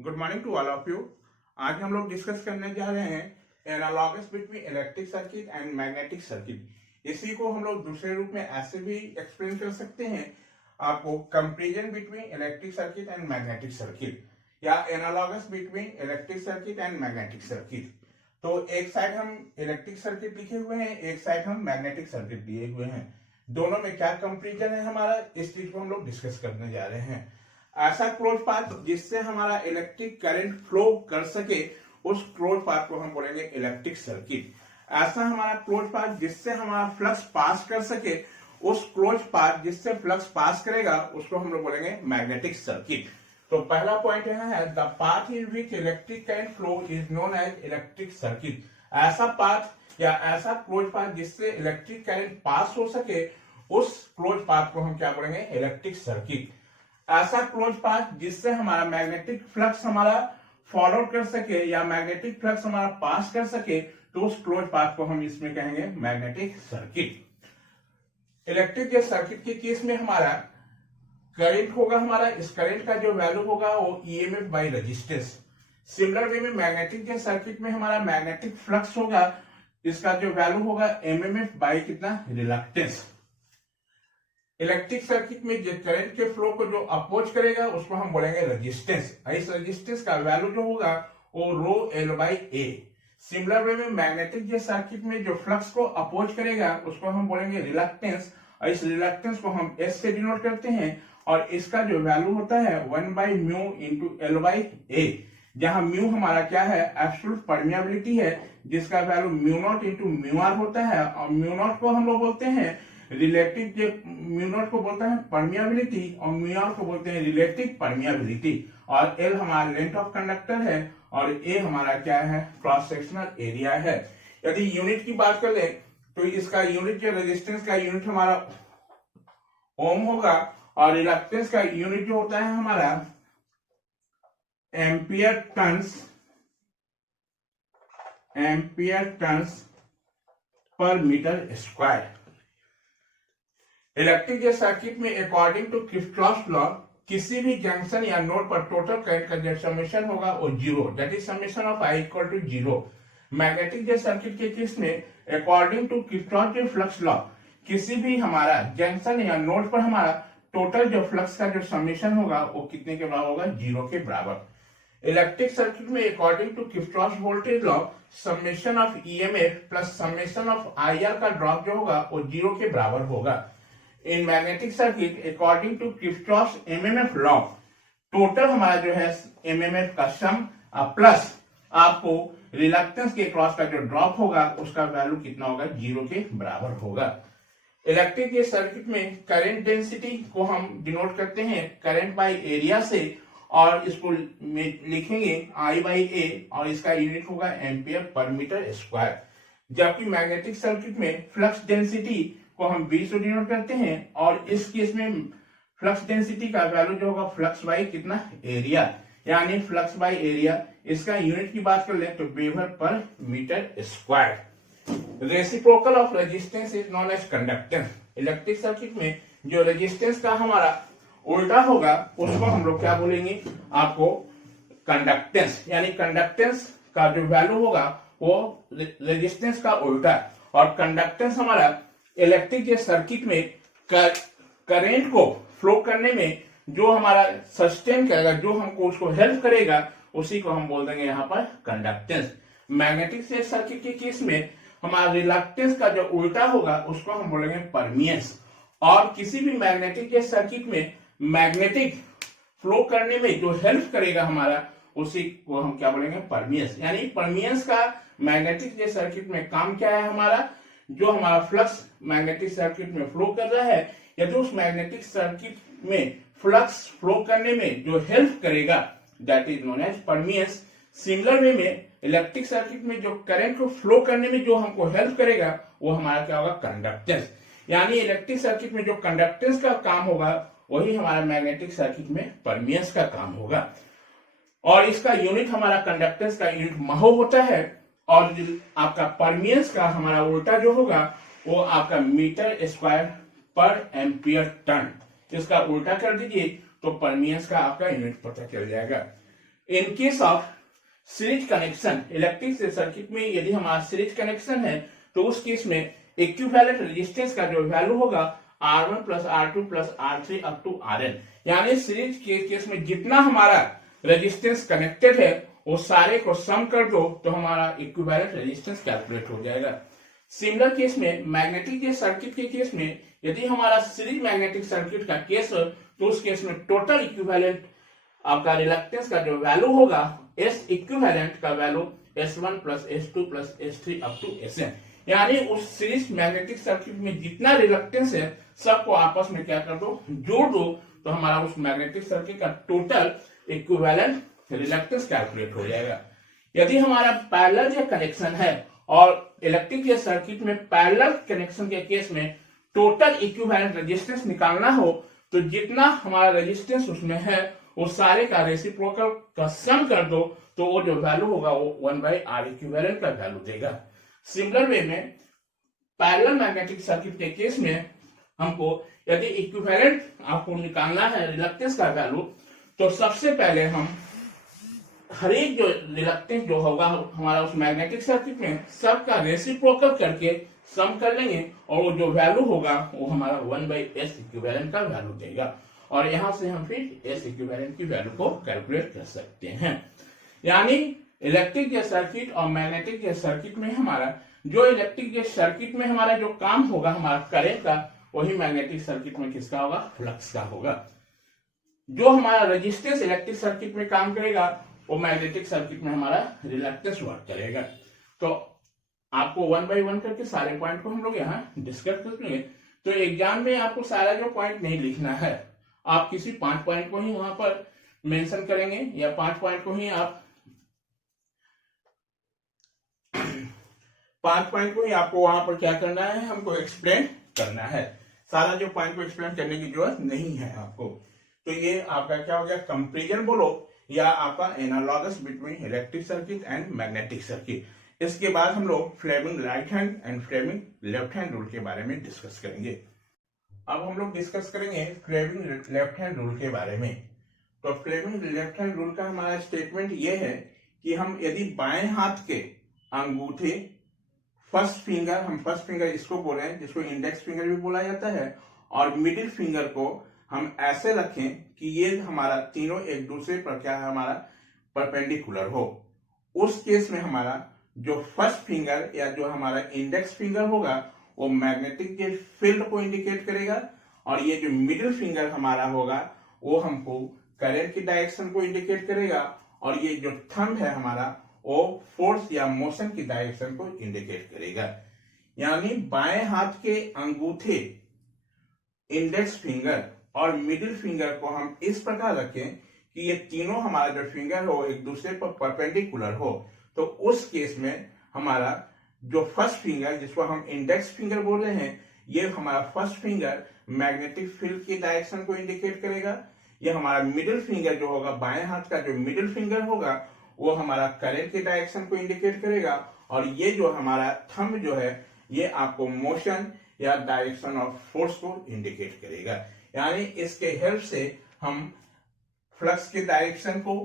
Good morning to all of you. आज हम लोग डिस्कस करने जा रहे हैं analogous between electric circuit and magnetic circuit. इसी को हम लोग दूसरे रूप में ऐसे भी एक्सप्लेन कर सकते हैं आपको, comparison between electric circuit and magnetic circuit, या analogous between electric circuit and magnetic circuit. तो एक साइड हम इलेक्ट्रिक सर्किट लिखे हुए हैं, एक साइड हम मैग्नेटिक सर्किट लिए हुए हैं। दोनों में क्या कंपैरिजन है हमारा, इस चीज को हम लोग डिस्कस करने जा रहे हैं। ऐसा क्लोज पाथ जिससे हमारा इलेक्ट्रिक करंट फ्लो कर सके, उस क्लोज पाथ को हम बोलेंगे इलेक्ट्रिक सर्किट। ऐसा हमारा क्लोज पाथ जिससे हमारा फ्लक्स पास कर सके, उस क्लोज पाथ जिससे फ्लक्स पास करेगा, उसको हम लोग बोलेंगे मैग्नेटिक सर्किट। तो पहला पॉइंट यह है, the path in which electric current flow is known as electric circuit. ऐसा पाथ या ऐसा क्लोज पाथ जिससे इलेक्ट्रिक करंट पास हो सके, उस क्लोज पाथ को हम क्या बोलेंगे, इलेक्ट्रिक सर्किट। ऐसा क्लोज पाथ जिससे हमारा मैग्नेटिक फ्लक्स हमारा फॉलो कर सके या मैग्नेटिक फ्लक्स हमारा पास कर सके, तो उस क्लोज पाथ को हम इसमें कहेंगे मैग्नेटिक सर्किट। इलेक्ट्रिक के सर्किट के केस में हमारा करंट होगा, हमारा इस करंट का जो वैल्यू होगा वो EMF by resistance. Similar way में मैग्नेटिक के सर्किट में हमारा मैग्नेटिक फ्लक्स होगा, इसका जो वैल्यू होगा एमएमएफ बाय कितना, रिलक्टेंस। इलेक्ट्रिक सर्किट में जो करंट के फ्लो को जो अपोज करेगा, उसको हम बोलेंगे रेजिस्टेंस। इस रेजिस्टेंस का वैल्यू जो होगा वो rho L by A. Similar way में मैग्नेटिक के सर्किट में जो फ्लक्स को अपोज करेगा, उसको हम बोलेंगे रिलक्टेंस। और इस रिलक्टेंस को हम एस से डिनोट करते हैं, और इसका जो वैल्यू होता है 1 by mu into L by A, जहां म्यू हमारा क्या है, एब्सोल्यूट परमिएबिलिटी है, जिसका value mu not into mu R होता है। और म्यू नॉट को हम लोग बोलते हैं रिलेटिव, जो म्यू नॉट को बोलता है परमिएबिलिटी, और म्यू आर को बोलते हैं रिलेटिव परमिएबिलिटी। और एल हमारा लेंथ ऑफ कंडक्टर है, और ए हमारा क्या है, क्रॉस सेक्शनल एरिया है। यदि यूनिट की बात कर ले, तो इसका यूनिट, जो रेजिस्टेंस का यूनिट हमारा ओम होगा, और रिलक्टेंस का यूनिट जो होता है हमारा ampere turns per metre square. Electric के सर्किट में अकॉर्डिंग टू किर्चॉफ्स लॉ, किसी भी जंक्शन या नोड पर टोटल करंट का जो समेशन होगा वो zero, that is summation of I equal to zero. Magnetic के सर्किट के केस में अकॉर्डिंग टू किर्चॉफ के फ्लक्स लॉ, किसी भी हमारा जंक्शन या नोड पर हमारा टोटल जो फ्लक्स का जो समेशन होगा वो कितने के बराबर होगा, जीरो के बराबर। इलेक्ट्रिक सर्किट में according to Kirchhoff voltage law, summation of EMF plus summation of IR का ड्रॉप जो होगा वो जीरो के बराबर होगा। In magnetic circuit according to Kirchhoff's MMF law, total हमारा जो है एमएमएफ का सम प्लस आपको रिलक्टेंस के क्रॉस का जो ड्रॉप होगा, उसका वैल्यू कितना होगा, जीरो के बराबर होगा। इलेक्ट्रिक के सर्किट में करंट डेंसिटी को हम डिनोट करते हैं करंट बाय एरिया से, और इसको लिखेंगे आई बाई ए, और इसका यूनिट होगा एम्पियर पर मीटर स्क्वायर। जबकि मैग्नेटिक सर्किट में फ्लक्स डेंसिटी को हम बी से डिनोट करते हैं, और इस केस में फ्लक्स डेंसिटी का वैल्यू जो होगा फ्लक्स बाय कितना, एरिया, यानी फ्लक्स बाय एरिया। इसका यूनिट की बात कर ले तो weber per metre square. Reciprocal of resistance is known as conductance. Electric circuit में जो रेजिस्टेंस का हमारा उल्टा होगा, उसको हम लोग क्या बोलेंगे, आपको कंडक्टेंस। यानी कंडक्टेंस का जो वैल्यू होगा वो रेजिस्टेंस का उल्टा, और कंडक्टेंस हमारा इलेक्ट्रिक के सर्किट में करंट को फ्लो करने में जो हमारा सस्टेन करेगा, जो हमको उसको हेल्प करेगा, उसी को हम बोल देंगे यहाँ पर कंडक्टेंस। मैग्नेटिक से सर्किट के केस में हमारा रिलक्टेंस का जो उल्टा होगा, उसको हम बोलेंगे परमियंस। और किसी भी मैग्नेटिक के सर्किट में मैग्नेटिक फ्लो करने में जो हेल्प करेगा हमारा, उसी को हम क्या बोलेंगे, परमियंस। यानी परमियंस का मैग्नेटिक के सर्किट में काम क्या है, हमारा जो हमारा फ्लक्स मैग्नेटिक सर्किट में फ्लो कर रहा है, यदि उस मैग्नेटिक सर्किट में फ्लक्स फ्लो करने में जो हेल्प करेगा, that is known as permeance. Similar way में इलेक्ट्रिक सर्किट में जो करंट को फ्लो करने में जो हमको हेल्प करेगा, वो हमारा क्या होगा, कंडक्टेंस। यानी इलेक्ट्रिक सर्किट में जो कंडक्टेंस का काम होगा, वही हमारा मैग्नेटिक सर्किट में परमियंस का काम होगा। और इसका यूनिट हमारा कंडक्टेंस का यूनिट महो होता है, और आपका परमियंस का हमारा उल्टा जो होगा वो आपका मीटर स्क्वायर पर एम्पियर टर्न। इसका उल्टा कर दीजिए तो परमियंस का आपका यूनिट पता चल जाएगा। In case of series connection, electric circuit में यदि हमारा सीरीज कनेक्शन है तो उस केस में इक्विवेलेंट रेजिस्टेंस का जो वैल्यू होगा R1 plus R2 plus R3 up to RN, यानी सीरीज के केस में जितना हमारा रेजिस्टेंस कनेक्टेड है वो सारे को सम कर दो तो हमारा इक्विवेलेंट रेजिस्टेंस कैलकुलेट हो जाएगा। सिमिलर केस में मैग्नेटिक के सर्किट के केस में यदि हमारा सीरीज मैग्नेटिक सर्किट का केस है तो उस केस में टोटल इक्विवेलेंट आपका रिलक्टेंस का जो वैल्यू होगा एस इक्विवेलेंट का value S1 plus S2 plus S3 up to Sn, यानी उस सीरीज मैग्नेटिक सर्किट में जितना रिलक्टेंस है सबको आपस में क्या कर दो, जोड़ दो, तो हमारा उस मैग्नेटिक सर्किट का टोटल इक्विवेलेंट रिलक्टेंस कैलकुलेट हो जाएगा। यदि हमारा पैरेलल या कनेक्शन है और इलेक्ट्रिक के सर्किट में पैरेलल कनेक्शन के केस में टोटल इक्विवेलेंट रेजिस्टेंस निकालना हो तो जितना हमारा रेजिस्टेंस उसमें है वो सारे का रेसिप्रोकल का सम कर दो तो वो जो वैल्यू होगा वो 1/R इक्विवेलेंट का वैल्यू देगा। सिमिलर वे में पैरेलल मैग्नेटिक सर्किट के केस में हमको यदि इक्विवेलेंट आपको निकालना है रिलक्टेंस का वैल्यू तो सबसे पहले हम हर एक जो रिलक्टेंस जो होगा हमारा उस मैग्नेटिक सर्किट में सबका रेसिप्रोकल करके सम कर लेंगे और वो जो वैल्यू होगा वो हमारा 1/S इक्विवेलेंट का वैल्यू देगा और यहां से हम फिर S इक्विवेलेंट की वैल्यू को कैलकुलेट कर सकते हैं। यानी इलेक्ट्रिक के सर्किट और मैग्नेटिक के सर्किट में हमारा जो इलेक्ट्रिक के सर्किट में हमारा जो काम होगा हमारा करंट का, वही मैग्नेटिक सर्किट में किसका होगा, फ्लक्स का होगा। जो हमारा रेजिस्टेंस इलेक्ट्रिक सर्किट में काम करेगा वो मैग्नेटिक सर्किट में हमारा रिलक्टेंस वर्क करेगा। तो आपको 1 बाय 1 करके सारे पॉइंट को हम लोग यहाँ डिस्कस कर लेंगे। तो एग्जाम में आपको सारा जो पॉइंट नहीं लिखना है, आप किसी 5 पॉइंट को ही वहां पर मेंशन करेंगे या 5 पॉइंट को ही आप 5 पॉइंट को ही आपको वहां पर क्या करना है, हमको एक्सप्लेन करना है। सारा जो पॉइंट को एक्सप्लेन करने की जरूरत नहीं है आपको। तो ये आपका क्या हो गया, कंपैरिजन बोलो या आपका analogous between electric circuit and magnetic circuit. इसके बाद हम लोग Fleming right hand and Fleming left hand rule के बारे में डिस्कस करेंगे। अब हम लोग डिस्कस करेंगे फ्लेमिंग लेफ्ट हैंड रूल के बारे में। तो फ्लेमिंग लेफ्ट हैंड रूल का हमारा स्टेटमेंट ये है कि हम यदि बाएं हाथ के अंगूठे फर्स्ट फिंगर, हम फर्स्ट फिंगर इसको बोल रहे हैं जिसको इंडेक्स फिंगर भी बोला जाता है, और मिडिल फिंगर को हम ऐसे रखें कि ये हमारा तीनों एक दूसरे पर क्या है, हमारा परपेंडिकुलर हो। उस केस में हमारा जो फर्स्ट फिंगर या जो हमारा इंडेक्स फिंगर होगा वो मैग्नेटिक के फील्ड को इंडिकेट करेगा और ये जो मिडिल फिंगर हमारा होगा वो हमको करंट की डायरेक्शन को इंडिकेट करेगा और ये जो थंब है हमारा वो फोर्स या मोशन की डायरेक्शन को इंडिकेट करेगा। यानी बाएं हाथ के अंगूठे, इंडेक्स फिंगर और मिडिल फिंगर को हम इस प्रकार रखें कि ये तीनों हमारा जो फिंगर हो एक दूसरे पर परपेंडिकुलर हो। तो उस केस में हमारा जो फर्स्ट फिंगर जिसको हम इंडेक्स फिंगर बोल रहे हैं, ये हमारा फर्स्ट फिंगर मैग्नेटिक फील्ड की डायरेक्शन को इंडिकेट करेगा। ये हमारा मिडिल फिंगर जो होगा, बाएं हाथ का जो मिडिल फिंगर होगा वो हमारा करंट की डायरेक्शन को इंडिकेट करेगा और ये जो हमारा थंब जो है ये आपको मोशन या डायरेक्शन ऑफ फोर्स को इंडिकेट करेगा। यानी इसके हेल्प से हम फ्लक्स की डायरेक्शन को,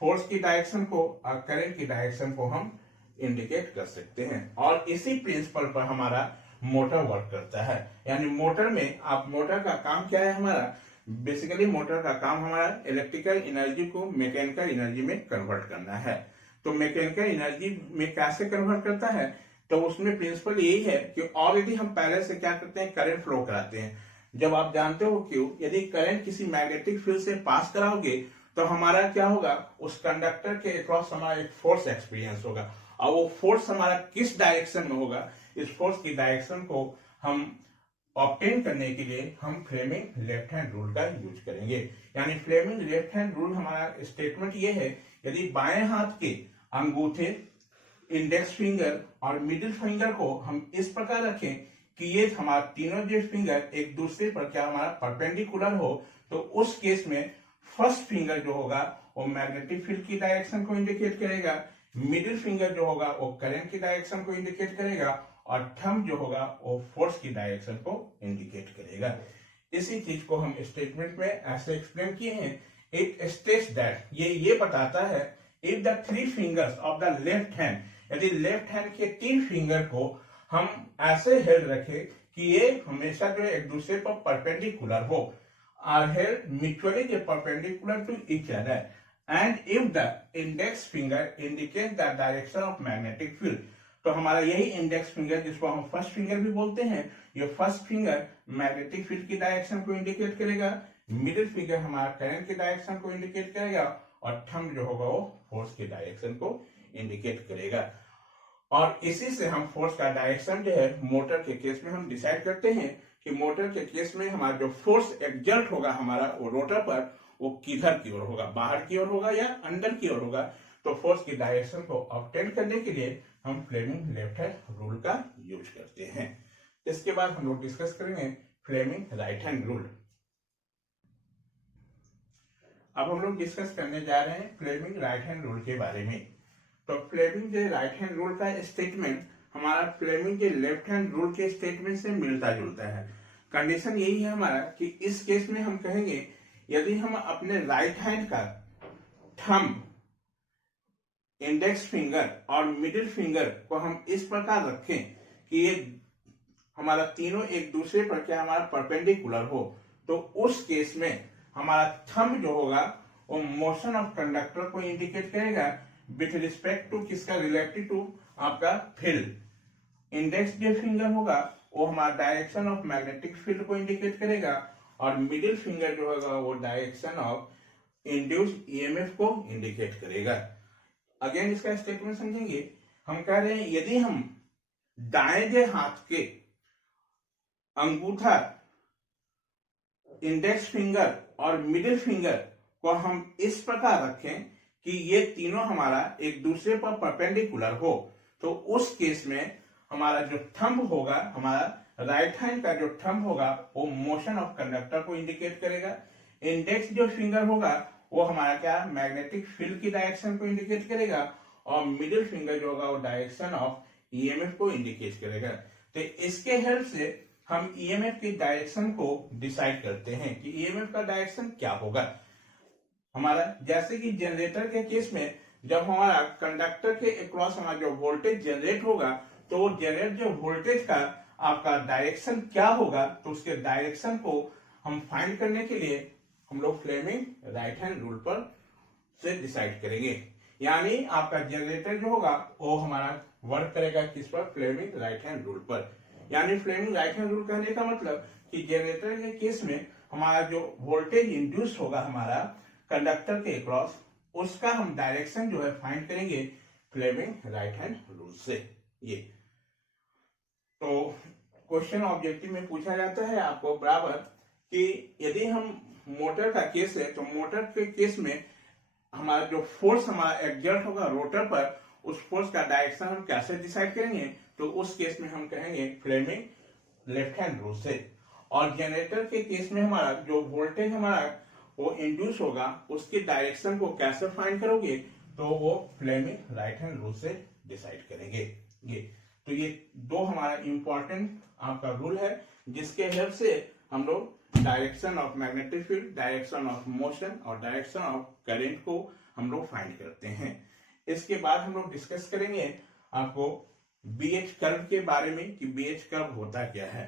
फोर्स की डायरेक्शन को और करंट की डायरेक्शन को हम इंडिकेट कर सकते हैं। और इसी प्रिंसिपल पर हमारा मोटर वर्क करता है। यानी मोटर में आप, मोटर का काम क्या है हमारा, बेसिकली मोटर का काम हमारा इलेक्ट्रिकल एनर्जी को मैकेनिकल एनर्जी में कन्वर्ट करना है। तो मैकेनिकल एनर्जी में कैसे कन्वर्ट करता है, तो उसमें प्रिंसिपल यही है कि ऑलरेडी हम पहले से क्या करते हैं, करंट फ्लो कराते हैं। जब आप जानते हो क्यों, यदि करंट किसी मैग्नेटिक फील्ड से पास कराओगे तो हमारा क्या होगा, उस कंडक्टर के अक्रॉस हमारा एक फोर्स एक्सपीरियंस होगा और वो फोर्स हमारा किस डायरेक्शन में होगा, इस फोर्स की डायरेक्शन को हम ऑब्टेन करने के लिए हम फ्लेमिंग लेफ्ट हैंड रूल का यूज करेंगे। यानी फ्लेमिंग लेफ्ट हैंड रूल हमारा स्टेटमेंट ये है, यदि बाएं हाथ के अंगूठे, इंडेक्स फिंगर और मिडिल फिंगर को हम इस प्रकार रखें कि ये हमारा तीनों जो फिंगर एक दूसरे पर क्या हमारा परपेंडिकुलर हो, तो उस केस में फर्स्ट फिंगर जो होगा वो मैग्नेटिक फील्ड की डायरेक्शन को इंडिकेट करेगा, मिडिल फिंगर जो होगा वो करंट की डायरेक्शन को इंडिकेट करेगा और थंब जो होगा वो फोर्स की डायरेक्शन को इंडिकेट करेगा। इसी चीज को हम स्टेटमेंट में ऐसे एक्सप्लेन किए हैं इट स्टेट्स दैट, ये बताता है, if the three fingers of the left hand, यदि लेफ्ट हैंड के 3 फिंगर को हम ऐसे हेल्ड रखें कि ये हमेशा जो है एक दूसरे पर परपेंडिकुलर हो, are held mutually perpendicular to each other, and if the index finger indicate the direction of magnetic field, तो हमारा यही इंडेक्स फिंगर, जिसको हम फर्स्ट फिंगर भी बोलते हैं, ये फर्स्ट फिंगर मैग्नेटिक फील्ड की डायरेक्शन को इंडिकेट करेगा, मिडिल फिंगर हमारा करंट की डायरेक्शन को इंडिकेट करेगा, और थंब जो होगा वो फोर्स की डायरेक्शन को इंडिकेट करेगा। और इसी से हम फोर्स का डायरेक्शन जो है मोटर के केस में हम डिसाइड करते हैं कि मोटर के केस में हमारा जो फोर्स एक्सर्ट होगा हमारा वो रोटर पर, वो किधर की ओर होगा, बाहर की ओर होगा या अंदर की ओर होगा। तो फोर्स की डायरेक्शन को ऑब्टेन करने के लिए हम फ्लेमिंग लेफ्ट हैंड रूल का यूज करते हैं। इसके बाद हम लोग डिस्कस करेंगे फ्लेमिंग राइट हैंड रूल। अब हम लोग डिस्कस करने जा रहे हैं फ्लेमिंग राइट हैंड रूल के बारे में। तो फ्लेमिंग के राइट हैंड रूल का स्टेटमेंट हमारा फ्लेमिंग के लेफ्ट हैंड रूल के स्टेटमेंट से मिलता जुलता है। कंडीशन यही है हमारा कि इस केस में हम कहेंगे, यदि हम अपने राइट हैंड का थंब, इंडेक्स फिंगर और मिडिल फिंगर को हम इस प्रकार रखें कि ये हमारा तीनों एक दूसरे पर क्या हमारा परपेंडिकुलर हो, तो उस केस में हमारा थंब जो होगा वो मोशन ऑफ कंडक्टर को इंडिकेट करेगा विथ रिस्पेक्ट टू किसका, रिलेटेड टू आपका फील्ड। इंडेक्स जो फिंगर होगा वो हमारा डायरेक्शन ऑफ मैग्नेटिक फील्ड को इंडिकेट करेगा, और मिडिल फिंगर जो होगा वो डायरेक्शन ऑफ इंड्यूस ईएमएफ को इंडिकेट करेगा। अगेन इसका स्टेटमेंट समझेंगे। हम कह रहे हैं यदि हम दाएं हाथ के अंगूठा, इंडेक्स फिंगर और मिडिल फिंगर को हम इस प्रकार रखें कि ये तीनों हमारा एक दूसरे पर परपेंडिकुलर हो, तो उस केस में हमारा जो थंब होगा, हमारा राइट हैंड का जो थंब होगा वो मोशन ऑफ कंडक्टर को इंडिकेट करेगा। इंडेक्स जो फिंगर होगा वो हमारा क्या, मैग्नेटिक फील्ड की डायरेक्शन को इंडिकेट करेगा, और मिडिल फिंगर जो होगा वो डायरेक्शन ऑफ ईएमएफ को इंडिकेट करेगा। तो इसके हेल्प से हम ईएमएफ की डायरेक्शन को डिसाइड करते हैं कि ईएमएफ का डायरेक्शन क्या होगा हमारा। जैसे कि जनरेटर के केस में जब हमारा कंडक्टर के अक्रॉस हमारा जो वोल्टेज जनरेट होगा, तो जनरेट जो वोल्टेज का आपका डायरेक्शन क्या होगा, तो उसके डायरेक्शन को हम फाइंड करने के लिए हम लोग फ्लेमिंग राइट हैंड रूल पर से डिसाइड करेंगे। यानी आपका जनरेटर जो होगा वो हमारा वर्क करेगा किस पर, फ्लेमिंग राइट हैंड रूल पर। यानी फ्लेमिंग राइट हैंड रूल कहने का मतलब कि जनरेटर के केस में हमारा जो वोल्टेज इंड्यूस होगा हमारा कंडक्टर के अक्रॉस, उसका हम डायरेक्शन जो है फाइंड करेंगे फ्लेमिंग राइट हैंड रूल से। ये तो क्वेश्चन ऑब्जेक्टिव में पूछा जाता है आपको बराबर कि यदि हम मोटर का केस है, तो मोटर के केस में हमारा जो फोर्स हमारा एक्सर्ट होगा रोटर पर, उस फोर्स का डायरेक्शन हम कैसे डिसाइड करेंगे, तो उस केस में हम कहेंगे फ्लेमिंग लेफ्ट हैंड रूल से। और जनरेटर के केस में हमारा जो वोल्टेज हमारा वो इंड्यूस होगा, उसकी डायरेक्शन को कैसे फाइंड करोगे, तो वो फ्लेमिंग राइट हैंड रूल से डिसाइड करेंगे। तो ये दो हमारा इंपॉर्टेंट आपका रूल है, जिसके हेल्प से हम लोग direction of magnetic field, direction of motion और डायरेक्शन ऑफ करंट को हम लोग फाइंड करते हैं। इसके बाद हम लोग डिस्कस करेंगे आपको बीएच कर्व के बारे में कि बीएच कर्व होता क्या है।